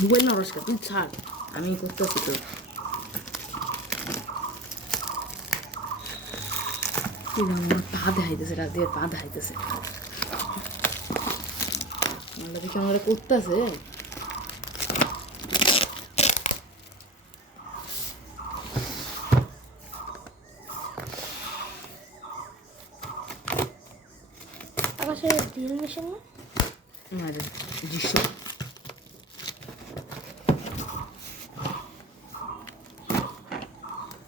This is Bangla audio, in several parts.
মোবাইল না রসকা তুই ছাড়, আমি করতেছি তো। পা দেখাইতেছে, রাত দিয়ে পা দেখাইতেছে, দেখি আমরা করতেছে। ড্রিল মেশিন না দৃশ্য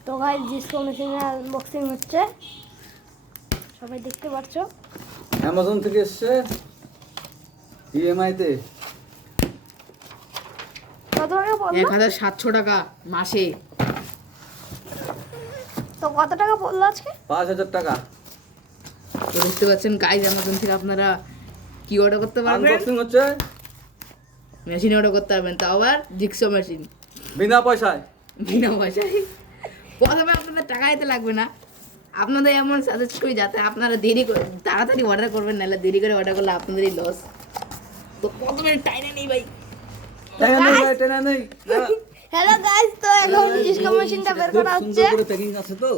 তো গাইস ডিসকো মেশিনের আনবক্সিং হচ্ছে, সবাই দেখতে পাচ্ছো। অ্যামাজন থেকে এসছে ইএমআই তে। কত টাকা পড়লো? 1700 টাকা মাসে। তো কত টাকা পড়লো আজকে? 5000 টাকা। তো দেখতে পাচ্ছেন গাইস, অ্যামাজন থেকে আপনারা কি অর্ডার করতে পারবেন, আনবক্সিং হচ্ছে, মেশিন অর্ডার করতে পারবেন, তাও আবার জিক্সো মেশিন, বিনা পয়সায়। বিনা পয়সায়। প্রথমে আপনাদের টাকা দিতে লাগবে না, আপনাদের এমন সাজেস্ট করি যাতে আপনারা দেরি করে তাড়াতাড়ি অর্ডার করবেন, নাহলে দেরি করে অর্ডার করলে আপনাদেরই লস। তো প্রথমে টাইনে নেই ভাই, টেনা নেই। হ্যালো গাইস, তো এখন ডিসকো মেশিনটা বের করা হচ্ছে। সুন্দর করে প্যাকিং আছে তো,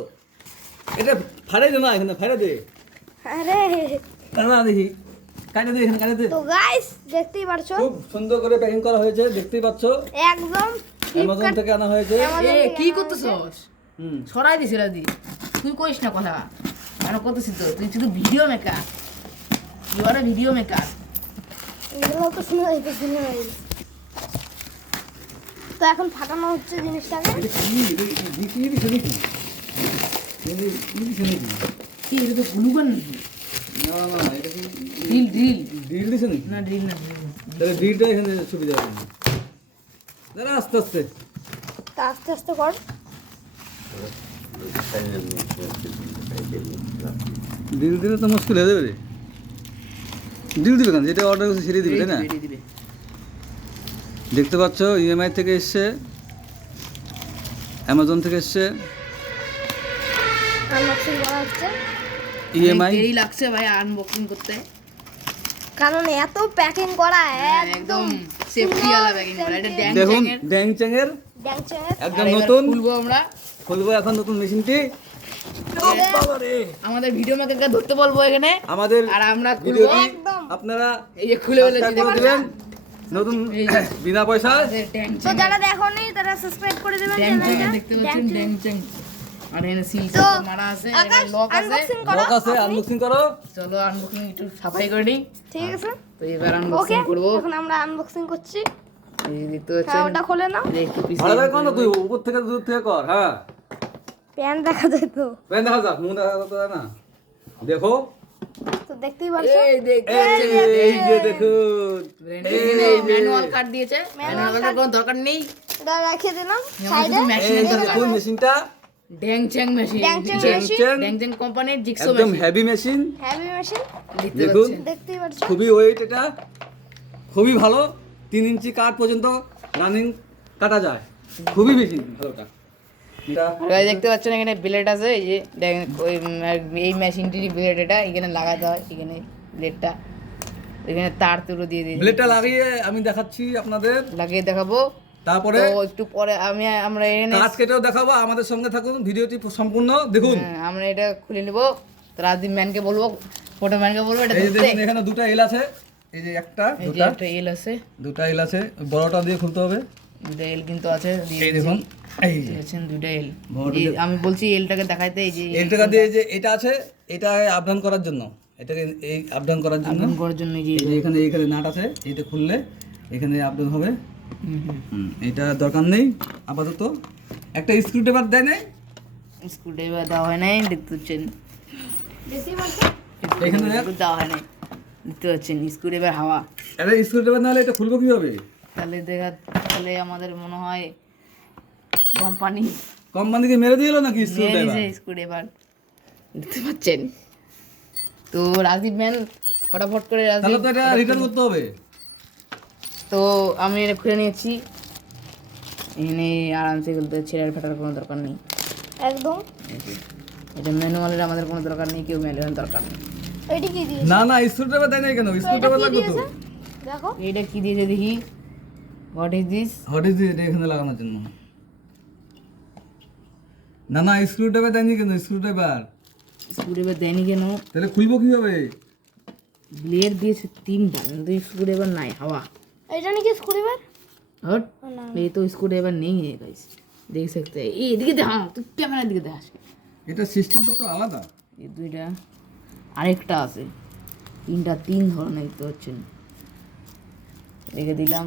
এটা ফাড়াই দে না, এখানে ফাড়া দে। আরে না দেখি কাটে দে, এখানে কাটে দে। তো গাইস দেখতেই পারছো, খুব সুন্দর করে প্যাকিং করা হয়েছে, দেখতেই পাচ্ছো। একদম অ্যামাজন থেকে আনা হয়েছে। এ কি করতেছস? সরাই দিছিস রাজি, তুই কইস না কথা, আমি করতেছি তো, তুই শুধু video maker, you are a video maker. এগুলো তো শোনা যাইতেছে না গাইস। তো এখন ফাটানো হচ্ছে জিনিসটাকে। এটা কি দিছে নাকি? কি এটা তো গ্লুগান নাকি? না না, এটা কি ড্রিল ড্রিল ডিল দিছে নাকি? না, ড্রিল না, ড্রিল না। তাহলে ডিলটা এখানে সুবিধা হবে না। দাঁড়া আস্তে আস্তে। তা আস্তে আস্তে কর। ডিল দিলে তো মুশকিল হয়ে যাবে রে। ডিল দিবে কেন? যেটা অর্ডার করছে সেটাই দিবে, তাই না? দিবে, দিবে। দেখতে পাচ্ছ ইএমআই থেকে এসছে, অ্যামাজন থেকে এসছে আনবক্সিং করা হচ্ছে, ইএমআই। দেরি লাগছে ভাই আনবক্সিং করতে, কারণ এত প্যাকিং করা একদম সেফটি ওয়ালা প্যাকিং করা। এটা ড্যাং দেখুন চ্যাংয়ের, ড্যাং চ্যাংয়ের ড্যাংচের। একদম আর এবার নতুন। খুলবো আমরা, খুলবো এখন নতুন মেশিনটি। আমাদের ভিডিও মেকারকে ধরতে বলবো এখানে, আমাদের আর আমরা খুলবো। ভিডিওটি একদম। আপনারা এই যে খুলে ফেলেছি, subscribe করে দিবেন নতুন বিনা পয়সায়। ড্যাং তো যারা দেখোনি তারা সাবস্ক্রাইব করে দেবেন চ্যাং চ্যানেলটা। দেখতে পাচ্ছেন, ড্যাং চ্যাং। আর এখানে সিল তো মারা আছে, আকাশ লক আছে। আনবক্সিং করো। লক আছে, আনবক্সিং করো। চলো আনবক্সিং একটু সাফাই করে নিই। ঠিক আছে, তো এবার ওকে। আনবক্সিং করবো। এখন আমরা আনবক্সিং করছি। এই যে দেখতে হ্যাঁ, পাচ্ছেন, ওটা খোলে নাও। এই যে একটু পিছিয়ে ভালো করে কর না তুই, উপর থেকে দূর থেকে কর। হ্যাঁ, প্যান্ট দেখা যায় তো। প্যান দেখা যাক, মুখ দেখা যাক না। দেখো, তো দেখতেই পারছো। এই দেখতে পাচ্ছেন, এই যে দেখুন, এখানে ম্যানুয়াল কার্ড দিয়েছে, ম্যানুয়াল কার্ডের কোনো দরকার নেই, এটা রেখে দিলাম যেমন সাইডে। শুধু এই মেশিনের যে দরকার। দেখুন মেশিনটা ড্যাং চ্যাং মেশিন, ড্যাং চ্যাং ড্যাং মেশিন, চ্যাং, ড্যাং চ্যাং কোম্পানির জিক্সো একদম machine heavy machine. Heavy machine. দেখতে দেখুন। পাচ্ছেন। দেখতেই পারছো। খুবই ওয়েট, এটা খুবই ভালো। 3 ইঞ্চি কাঠ পর্যন্ত রানিং কাটা যায়, খুবই বেশি ভালোটা এটা। আর দেখতে পাচ্ছেন এখানে ব্লেড আছে, এই যে এই মেশিনটির ব্লেড, এটা এখানে লাগাতে হয়, এখানে ব্লেডটা, এখানে তার তুলো দিয়ে দিয়েছি, ব্লেডটা লাগিয়ে আমি দেখাচ্ছি আপনাদের, লাগিয়ে দেখাবো। তারপরে তো একটু পরে আমরা এখানে কাজ কেটেও দেখাবো। আমাদের সঙ্গে থাকুন, ভিডিওটি সম্পূর্ণ দেখুন। আমরা এটা খুলে নিব। তো রাজদীপ ম্যানকে বলবো, ফটো ম্যানকে বলবো এটা এই যে ধরতে। দেখুন এখানে দুটো এল আছে, এই যে একটা এই যে দুটা একটা এল আছে, দুটা এল আছে, বড়টা দিয়ে খুলতে হবে। দুটা এল কিন্তু আছে, দিয়ে এই দেখুন, এই যে দিয়েছেন দুটা এল। বড়টা আমি বলছি এলটাকে দেখাইতে, এই যে এলটা দিয়ে এই যে এটা আছে, এটা আপ ডাউন করার জন্য, এটাকে এই আপ ডাউন করার জন্য। আনবক্সিং করার জন্য, এই যে এই যে এখানে নাট আছে, এটা খুললে এখানে আপ ডাউন হবে। এটা দরকার নেই আপাতত। একটা স্ক্রু ড্রাইভার দেয় নাই, স্ক্রুড্রাইভার দেওয়া হয় নাই, দেখতে পাচ্ছেন, দেখতেই পারছো। এখানে দেখ। দেওয়া হয় নাই, দেখতে পাচ্ছেন স্ক্রুড্রাইভার হাওয়া। এটা স্ক্রু ড্রাইভার না হলে এটা খুলবো কিভাবে? তাহলে আমাদের মনে হয় কোম্পানি কোম্পানিকে মেরে দিলো নাকি স্ক্রু নিয়ে ড্রাইভার? নিয়েছে স্ক্রুড্রাইভার, দেখতে পাচ্ছেন। তো রাজদীপ ম্যান ফটাফট করে তাহলে তো এটা রিটার্ন করতে হবে। তো আমি এটা খুলে নিয়েছি, এখানে আরামসে খুলতে, ছেড়ে ফাটার কোনো দরকার নেই। একদম। এটা ম্যানুয়ালের আমাদের কোনো দরকার নেই, কেউ ম্যানুয়াল দরকার নেই। এইটা কি দিয়েছে? না না স্ক্রুড্রাইভার দেয় না কেন? তো এটা স্ক্রুড্রাইভার কি লাগবে তো। দিয়েছে? দেখো। এইটা কি দিয়েছে দেখি, what is this? Hot is এটা এখানে লাগানোর জন্য। না না স্ক্রুড্রাইভার দেয়নি কেন? স্ক্রুড্রাইভার স্ক্রুড্রাইভার দেয়নি কেন? তাহলে খুলবো কিভাবে? ব্লেড দিয়েছে 3টা, কিন্তু স্ক্রুড্রাইভার নাই। হাওয়া এটা নাকি স্ক্রুড্রাইভার? हट, না ये तो स्क्रूड्राइवर नहीं है गाइस, देख सकते हैं। ये दिखे दे, हाँ तो कैमरा दिखे दे। এটা সিস্টেমটা তো আলাদা। এই দুইটা, আরেকটা আছে, তিনটা, তিন ধরনের দেখতে পাচ্ছেন। রেখে দিলাম,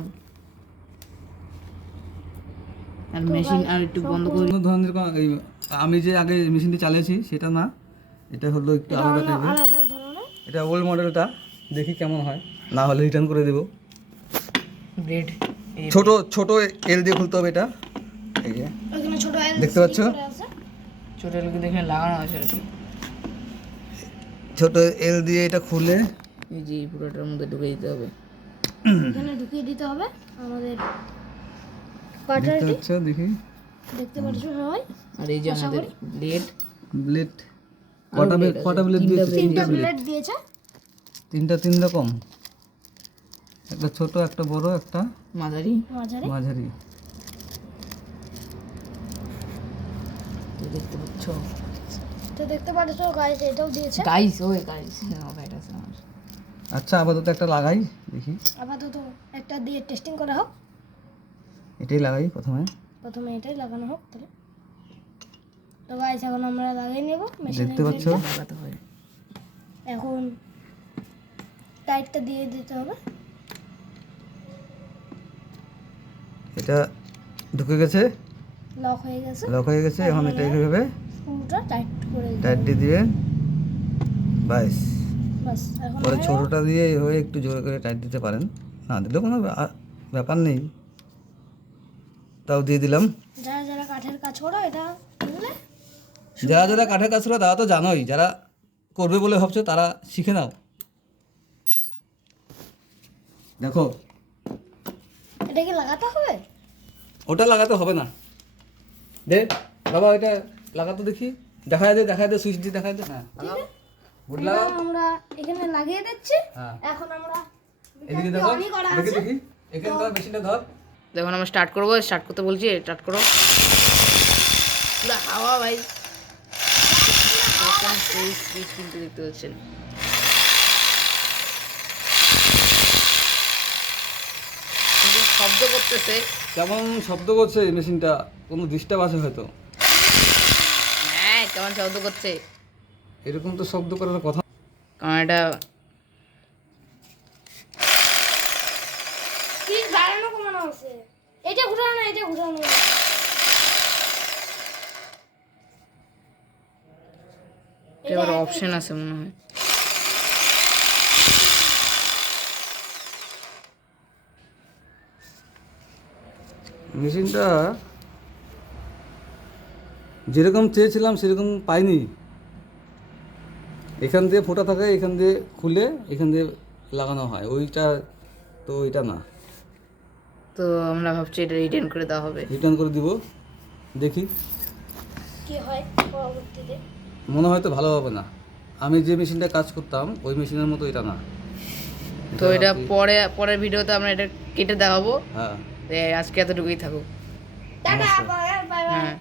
আর মেশিন আর একটু বন্ধ করে। কোনো ধরনের আমি যে আগে মেশিনটি চালিয়েছি সেটা না, এটা হলো একটু আলাদা টাইপের। আলাদা ধরনের। এটা ওল্ড মডেলটা, দেখি কেমন হয়, না হলে রিটার্ন করে দেবো। ব্লেড ছোট ছোট এল দিয়ে খুলতে হবে এটা। এই যে ওখানে ছোট এল দেখতে পাচ্ছ? আছে। ছোট লোকে দেখে লাগানো আছে আর কি। ছোট এল দিয়ে এটা খুলে এই যে এই পুরোটার মধ্যে ঢুকে দিতে হবে। এখানে ঢুকিয়ে দিতে হবে আমাদের দেখতে কাটারটি। পাচ্ছ, দেখি দেখতে পাচ্ছ সবাই? আর এই যে আমাদের ব্লেড, ব্লেড আরো কটা blade আছে, কটা ব্লেড তিনটা দিয়েছে? তিনটা ব্লেড দিয়েছে। তিনটা, তিন রকম, একটা ছোট, একটা বড়, একটা মাঝারি। মাঝারি। মাঝারি। তো দেখতে পাচ্ছ তো দেখতে পাচ্ছ গাইস, এটাও দিয়েছে। গাইস, ওই গাইস, হ্যাঁ এটা আছে আমার। আচ্ছা আপাতত একটা লাগাই দেখি, আপাতত একটা দিয়ে টেস্টিং করা হোক। এটাই লাগাই প্রথমে। প্রথমে এটাই লাগানো হোক তাহলে। তো গাইস এখন আমরা লাগিয়ে নেব মেশিনে। দেখতে পাচ্ছ লাগাতে হয়। এখন টাইটটা দিয়ে দিতে হবে। এটা ঢুকে গেছে, লক হয়ে গেছে। লক হয়ে গেছে। এখন এটা এইভাবে স্ক্রুটা টাইট করে দিতে টাইট হবে। দিয়ে বাস। বাস এখন পরে ছোটটা দিয়ে এইভাবে একটু জোরে করে টাইট দিতে পারেন, না দিলেও কোনো ব্যাপার নেই, তাও দিয়ে দিলাম। যারা যারা কাঠের কাজ করো এটা বুঝলে। যারা যারা কাঠের কাজ করে তারা তো জানোই, যারা করবে বলে ভাবছো তারা শিখে নাও। দেখো এটা কি লাগাতে হবে? ওটা লাগাতে হবে না, দে বাবা ওইটা লাগাতে দেখি, দেখায় দে সুইচ দিয়ে দেখায় দে। হ্যাঁ বুট লাগাও। এটা আমরা এখানে লাগিয়ে দিচ্ছি। হ্যাঁ এখন আমরা এদিকে এটা দেখো, অনই করা দেখি আছে। দেখি এখানে ধর, মেশিনটা ধর। যখন আমরা স্টার্ট করবো, স্টার্ট করতে বলছি, স্টার্ট করো। পুরো হাওয়া ভাই, সেই স্পিড কিন্তু দেখতে পাচ্ছেন। কিন্তু শব্দ করতেছে। কেমন শব্দ করছে এই মেশিনটা, কোনো ডিস্টার্ব আছে হয়তো? হ্যাঁ, কেমন শব্দ করছে, এরকম তো শব্দ করার কথা। কারণ এটা কি বাড়ানো কমানো আছে। এটা ঘুরানো না, এটা ঘুরানো না। এবার অপশন আছে মনে হয়। মেশিনটা যেরকম চেয়েছিলাম সেরকম পাইনি। এখান দিয়ে ফোটা থাকে, এখান দিয়ে খুলে এখান দিয়ে লাগানো হয়, ওইটা তো ওইটা না। তো আমরা ভাবছি এটা রিটার্ন করে দেওয়া হবে। রিটার্ন করে দিব, দেখি কি হয় পরবর্তীতে। মনে হয় তো ভালো হবে না। আমি যে মেশিনটা কাজ করতাম ওই মেশিনের মতো এটা না। তো এটা পরের ভিডিওতে আমরা এটা কেটে দেখাবো। হ্যাঁ আজকে এতটুকুই থাকুক। Tata, bye bye. হ্যাঁ।